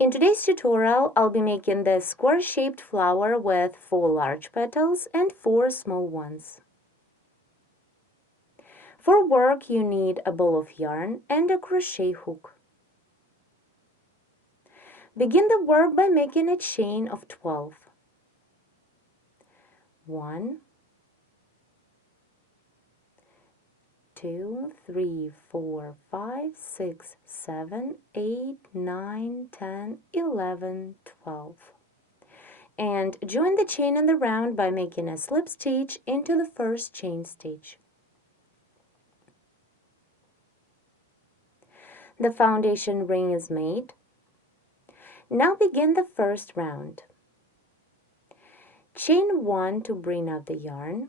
In today's tutorial, I'll be making this square-shaped flower with 4 large petals and 4 small ones. For work, you need a ball of yarn and a crochet hook. Begin the work by making a chain of 12. 1, 2, 3, 4, 5, 6, 7, 8, 9, 10, 11, 12. And join the chain in the round by making a slip stitch into the first chain stitch. The foundation ring is made. Now begin the first round. Chain 1 to bring up the yarn,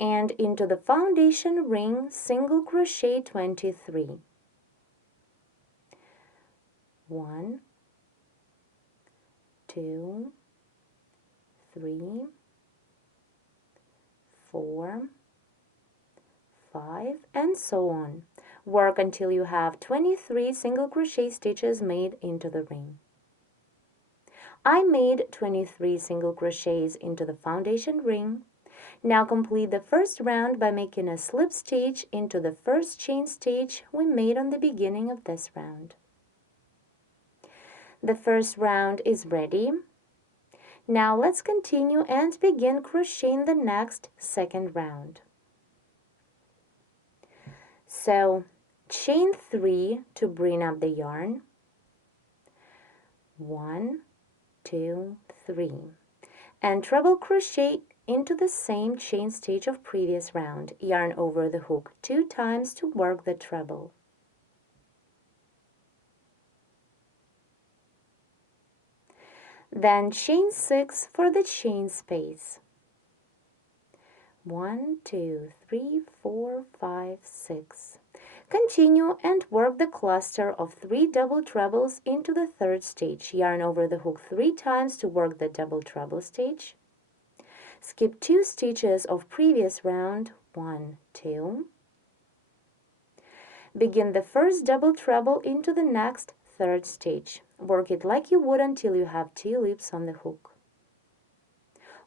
and into the foundation ring single crochet 23. 1, 2, 3, 4, 5, and so on. Work until you have 23 single crochet stitches made into the ring. I made 23 single crochets into the foundation ring. Now complete the first round by making a slip stitch into the first chain stitch we made on the beginning of this round. The first round is ready. Now let's continue and begin crocheting the next second round. So chain 3 to bring up the yarn. 1, 2, 3, and treble crochet into the same chain stitch of previous round. Yarn over the hook 2 times to work the treble. Then chain 6 for the chain space. 1, 2, 3, 4, 5, 6. Continue and work the cluster of 3 double trebles into the third stitch. Yarn over the hook 3 times to work the double treble stitch. Skip 2 stitches of previous round, 1, 2. Begin the first double treble into the next third stitch. Work it like you would until you have 2 loops on the hook.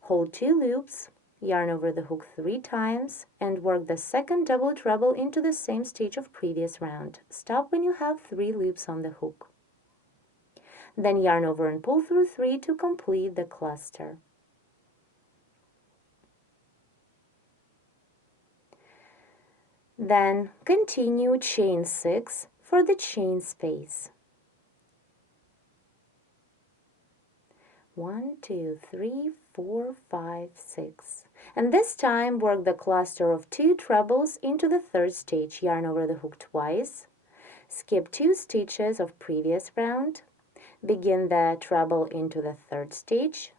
Hold 2 loops, yarn over the hook 3 times, and work the second double treble into the same stitch of previous round. Stop when you have 3 loops on the hook. Then yarn over and pull through 3 to complete the cluster. Then continue chain 6 for the chain space. 1, 2, 3, 4, 5, 6. And this time work the cluster of 2 trebles into the third stitch. Yarn over the hook twice. Skip 2 stitches of previous round. Begin the treble into the third stitch.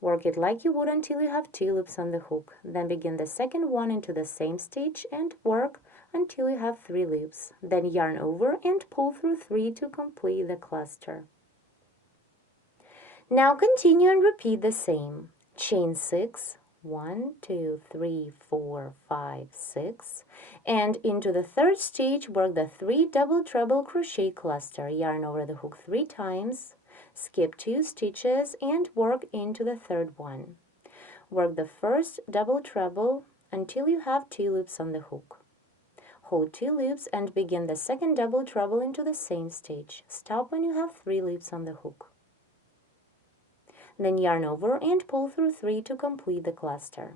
Work it like you would until you have 2 loops on the hook. Then begin the second one into the same stitch and work until you have 3 loops. Then yarn over and pull through 3 to complete the cluster. Now continue and repeat the same. Chain 6, 1, 2, 3, 4, 5, 6, and into the third stitch work the 3 double treble crochet cluster. Yarn over the hook 3 times, skip 2 stitches and work into the third one. Work the first double treble until you have 2 loops on the hook. Hold 2 loops and begin the second double treble into the same stitch. Stop when you have 3 loops on the hook. Then yarn over and pull through 3 to complete the cluster.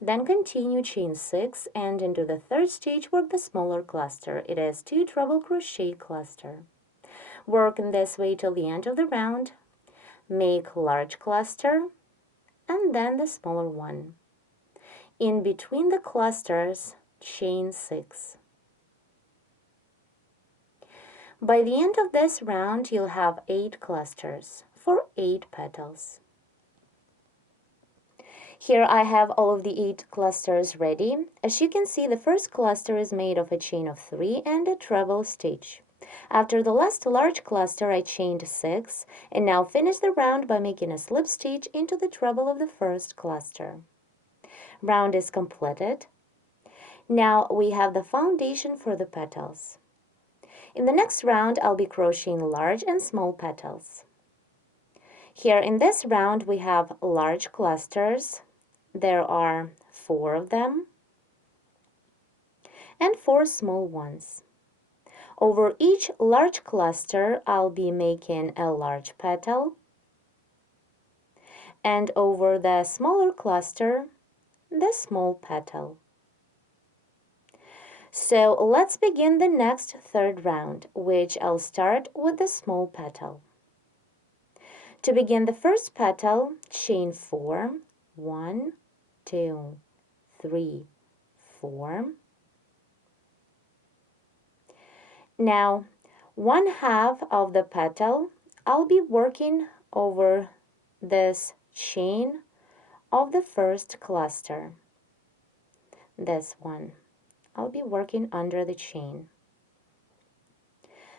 Then continue chain 6 and into the third stitch work the smaller cluster. It is 2 treble crochet cluster. Work in this way till the end of the round. Make large cluster and then the smaller one. In between the clusters, chain 6. By the end of this round, you'll have 8 clusters for 8 petals. Here I have all of the 8 clusters ready. As you can see, the first cluster is made of a chain of 3 and a treble stitch. After the last large cluster, I chained 6, and now finish the round by making a slip stitch into the treble of the first cluster. Round is completed. Now we have the foundation for the petals. In the next round, I'll be crocheting large and small petals. Here in this round, we have large clusters. There are 4 of them and 4 small ones. Over each large cluster, I'll be making a large petal, and over the smaller cluster, the small petal. So let's begin the next third round, which I'll start with the small petal. To begin the first petal, chain 4, 1, 2, 3, 4. Now, 1/2 of the petal, I'll be working over this chain of the first cluster. This one. I'll be working under the chain.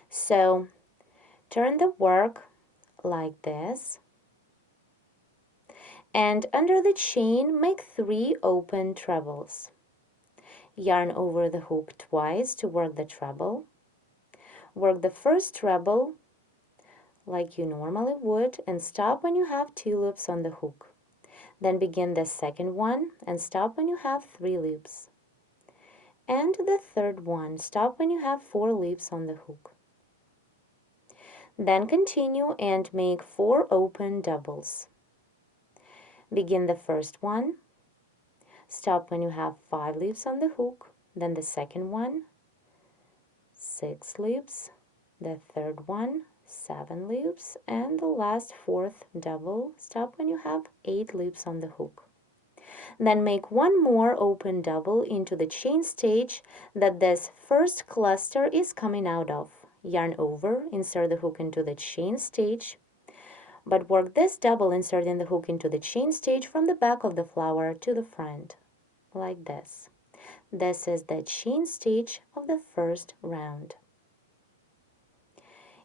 So, turn the work like this. And under the chain, make 3 open trebles. Yarn over the hook twice to work the treble. Work the first treble like you normally would and stop when you have 2 loops on the hook. Then begin the second one and stop when you have 3 loops. And the third one, stop when you have 4 loops on the hook. Then continue and make 4 open doubles. Begin the first one, stop when you have 5 loops on the hook, then the second one, 6 loops, the third one, 7 loops, and the last 4th double, stop when you have 8 loops on the hook. Then make 1 more open double into the chain stitch that this first cluster is coming out of. Yarn over, insert the hook into the chain stitch, but work this double inserting the hook into the chain stitch from the back of the flower to the front, like this. This is the chain stitch of the first round.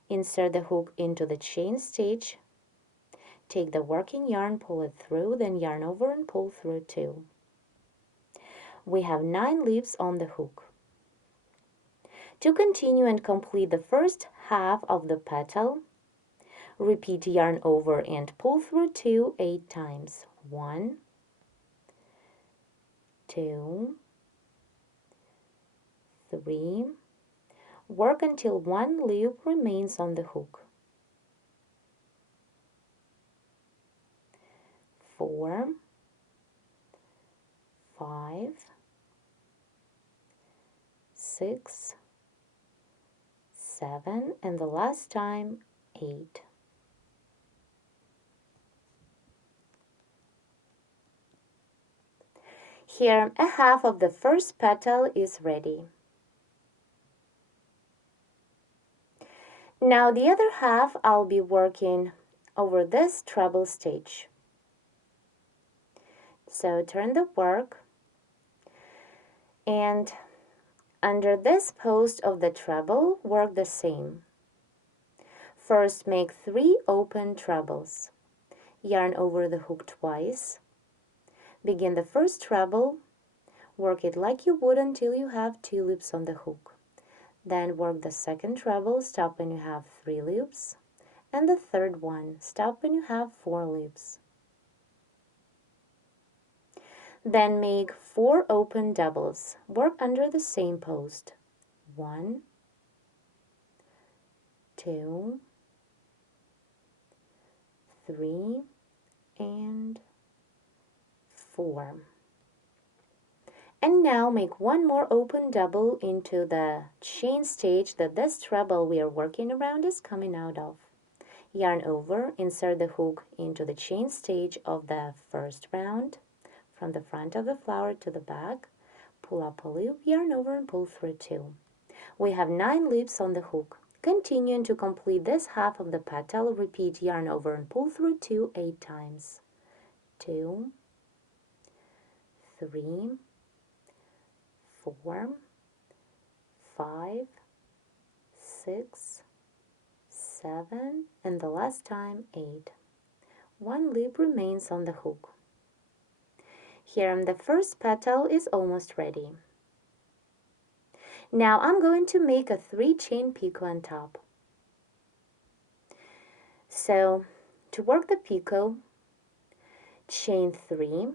Insert the hook into the chain stitch, take the working yarn, pull it through, then yarn over and pull through 2. We have 9 loops on the hook. To continue and complete the first half of the petal, repeat yarn over and pull through 2 8 times. 1, 2, 3. Work until 1 loop remains on the hook. 4, 5, 6, 7, and the last time 8. Here, a half of the first petal is ready. Now the other half I'll be working over this treble stitch. So turn the work, and under this post of the treble, work the same. First, make 3 open trebles. Yarn over the hook twice. Begin the first treble, work it like you would until you have 2 loops on the hook. Then work the second treble, stop when you have 3 loops, and the third one, stop when you have 4 loops. Then make 4 open doubles. Work under the same post. 1, 2, 3, and 4. And now make 1 more open double into the chain stitch that this treble we are working around is coming out of. Yarn over, insert the hook into the chain stitch of the first round, from the front of the flower to the back, pull up a loop, yarn over and pull through 2. We have 9 loops on the hook. Continuing to complete this half of the petal, repeat yarn over and pull through 2 8 times. 2, 3, 4, 5, 6, 7, and the last time 8. 1 loop remains on the hook. Here the first petal is almost ready. Now I'm going to make a 3-chain picot on top. So to work the picot, chain 3,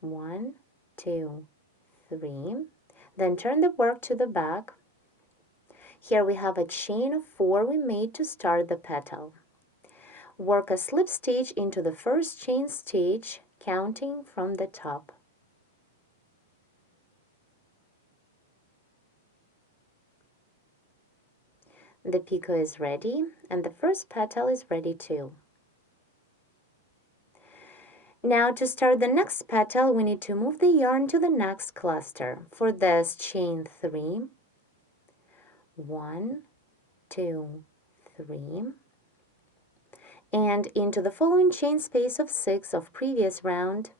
1, 2, 3, then turn the work to the back. Here we have a chain of 4 we made to start the petal. Work a slip stitch into the first chain stitch, counting from the top. The picot is ready, and the first petal is ready too. Now to start the next petal, we need to move the yarn to the next cluster. For this, chain 3, 1, 2, 3, and into the following chain space of 6 of previous round,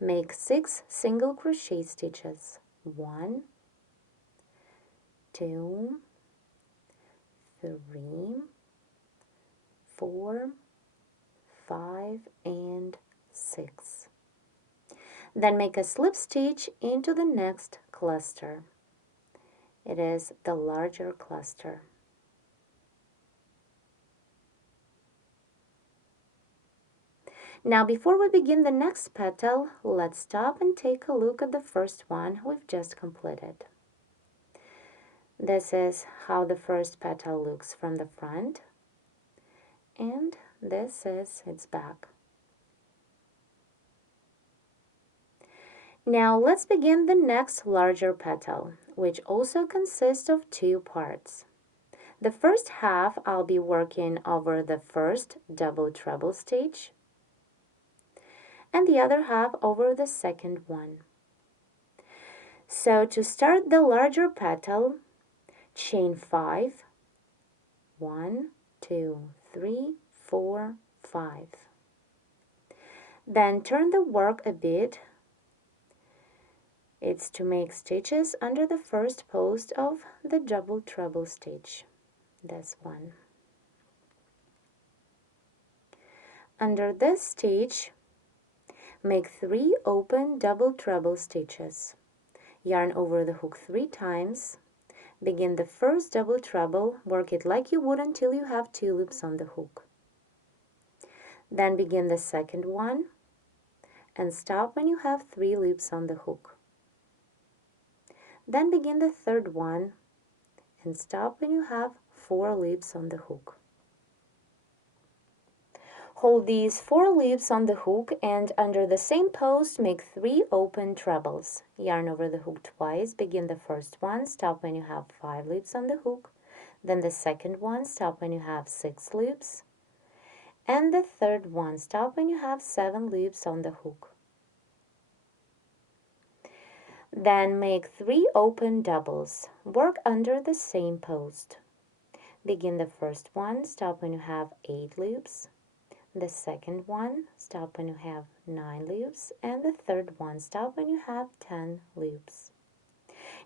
make 6 single crochet stitches. 1, 2, 3, 4, 5, and 6. Then make a slip stitch into the next cluster. It is the larger cluster. Now before we begin the next petal, let's stop and take a look at the first one we've just completed. This is how the first petal looks from the front, and this is its back. Now let's begin the next larger petal, which also consists of 2 parts. The first half I'll be working over the first double treble stitch, and the other half over the second one. So to start the larger petal, chain 5, 1, 2, 3, 4, 5. Then turn the work a bit. It's to make stitches under the first post of the double treble stitch. This one. Under this stitch, make 3 open double treble stitches. Yarn over the hook 3 times. Begin the first double treble, work it like you would until you have 2 loops on the hook. Then begin the second one and stop when you have 3 loops on the hook. Then begin the third one and stop when you have 4 loops on the hook. Hold these 4 loops on the hook and under the same post make 3 open trebles. Yarn over the hook twice, begin the first one, stop when you have 5 loops on the hook, then the second one, stop when you have 6 loops, and the third one, stop when you have 7 loops on the hook. Then make 3 open doubles. Work under the same post. Begin the first one, stop when you have 8 loops. The second one, stop when you have 9 loops, and the third one, stop when you have 10 loops.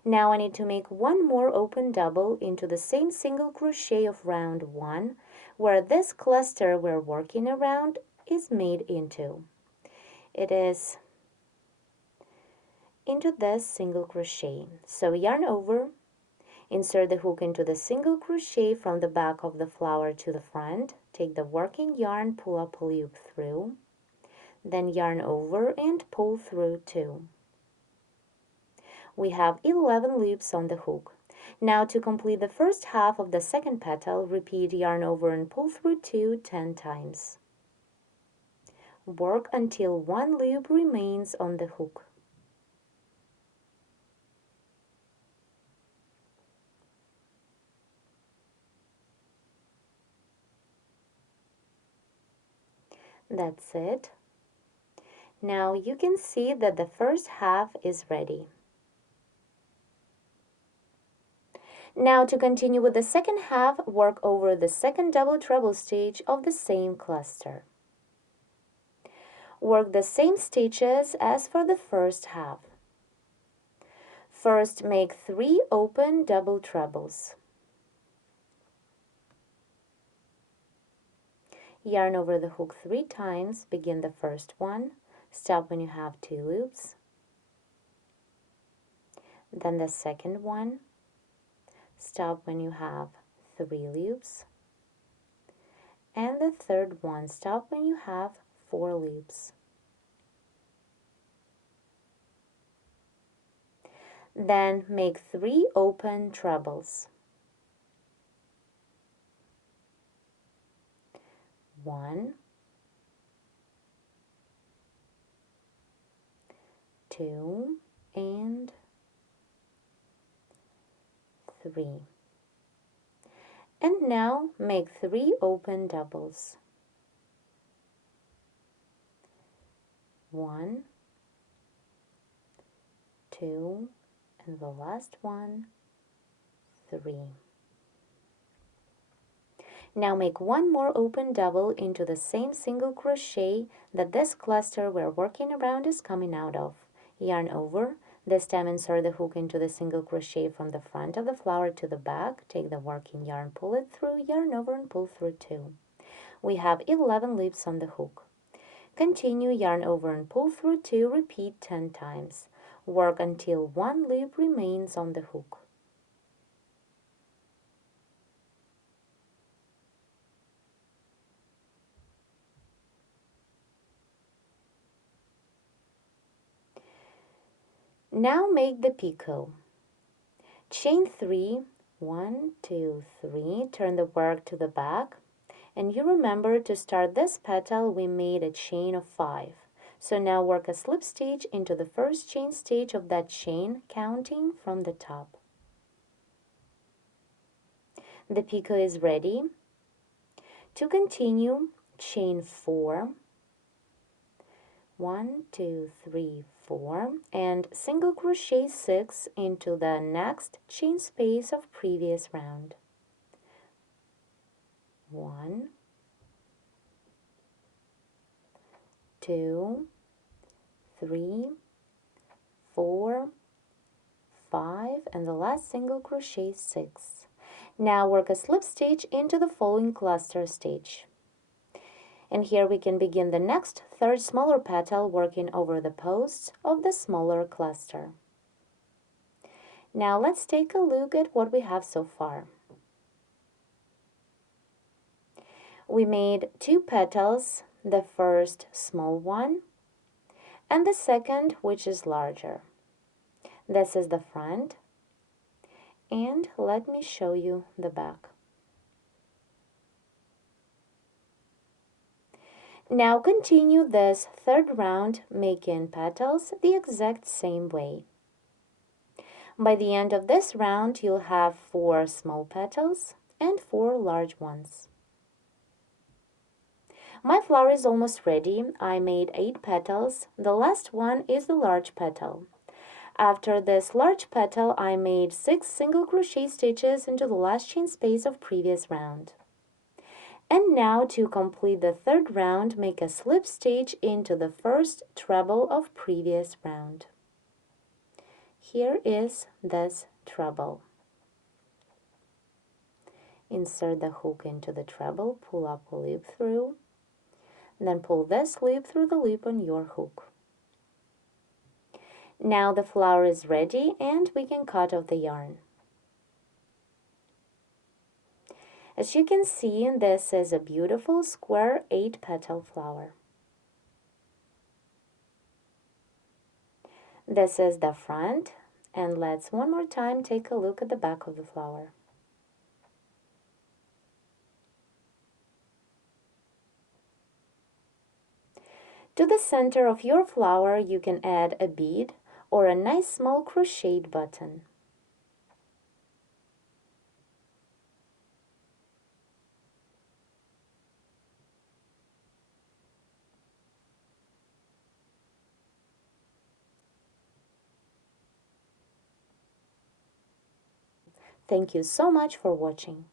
Now I need to make 1 more open double into the same single crochet of round 1, where this cluster we're working around is made into. It is into this single crochet. So yarn over, insert the hook into the single crochet from the back of the flower to the front, take the working yarn, pull up a loop through, then yarn over and pull through 2. We have 11 loops on the hook. Now to complete the first half of the second petal, repeat yarn over and pull through 2 10 times. Work until 1 loop remains on the hook. That's it. Now you can see that the first half is ready. Now to continue with the second half, work over the second double treble stitch of the same cluster. Work the same stitches as for the first half. First make 3 open double trebles. Yarn over the hook 3 times, begin the first one, stop when you have 2 loops, then the second one, stop when you have 3 loops, and the third one, stop when you have 4 loops. Then make 3 open trebles. 1, 2, and 3. And now make 3 open doubles. 1, 2, and the last one, 3. Now make 1 more open double into the same single crochet that this cluster we're working around is coming out of. Yarn over. This time insert the hook into the single crochet from the front of the flower to the back. Take the working yarn, pull it through, yarn over and pull through 2. We have 11 loops on the hook. Continue, yarn over and pull through 2, repeat 10 times. Work until 1 loop remains on the hook. Now make the picot. Chain 3, 1, 2, 3, turn the work to the back, and you remember to start this petal we made a chain of 5. So now work a slip stitch into the first chain stitch of that chain, counting from the top. The picot is ready. To continue, chain 4, 1, 2, 3, 4, and single crochet 6 into the next chain space of previous round. 1, 2, 3, 4, 5, and the last single crochet 6. Now work a slip stitch into the following cluster stitch. And here we can begin the next third smaller petal working over the posts of the smaller cluster. Now let's take a look at what we have so far. We made 2 petals, the first small one and the second which is larger. This is the front, and let me show you the back. Now continue this third round making petals the exact same way. By the end of this round, you'll have 4 small petals and 4 large ones. My flower is almost ready. I made 8 petals. The last one is the large petal. After this large petal, I made 6 single crochet stitches into the last chain space of previous round. And now to complete the third round, make a slip stitch into the first treble of previous round. Here is this treble. Insert the hook into the treble, pull up a loop through, then pull this loop through the loop on your hook. Now the flower is ready and we can cut off the yarn. As you can see, this is a beautiful square 8-petal flower. This is the front, and let's one more time take a look at the back of the flower. To the center of your flower, you can add a bead or a nice small crocheted button. Thank you so much for watching.